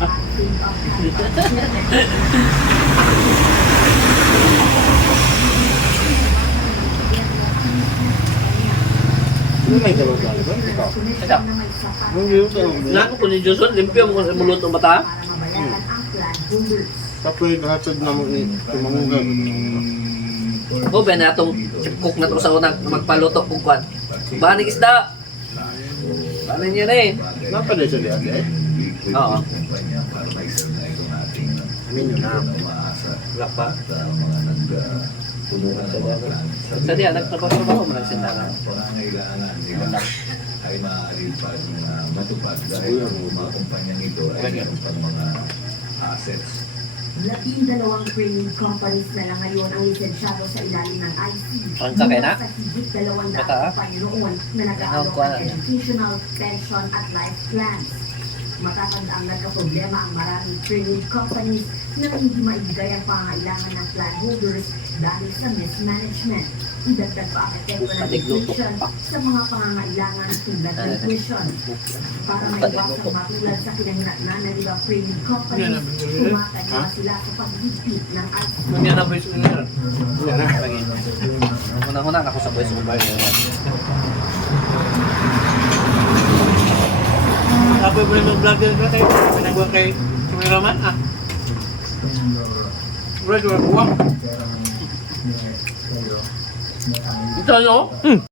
May galon ba? Ito. Naku ko ni Joson, limpyo mo sa mulot ng bata. Tapos hatod na mo ni tumangugan. O ba na itong cook na ito sa unang magpaluto kung kwan. Bahaning isda. Bahanin yun eh. Napaday sa diyan eh. Oo. Amin yun na. Wala pa. Sa diyan, nagtrabaho mo nagsinda na. ay maaari pa matupad dahil ang mga kumpanyang ito ay meron pang mga assets. 12 training companies na lang ngayon ang lisensyado sa ilalim ng IC. Ang kakay na? Sa higit 200 Bata? pa noon na nag-aalok ng educational, pension at life plans. Matatanda ang nagka-problema ang maraming training companies na hindi maibigay ang pangailangan ng plan holders dahil sa mismanagement. Idagdag pa ang epekto ng inflation sa mga pangangailangan tulad ng tuition. Para maibasang matulad sa kinahinatnan ng ibang training companies, tumatanya sila sa paghigpit ng IC. Nandiyan na voice ko ngayon. Yan na. Unang-unang ako sa voice ko ba yun. Ako yung mag-vlogger ka kayo. Pinagawa kay cameraman ah. Bro, buwang. Ito ano?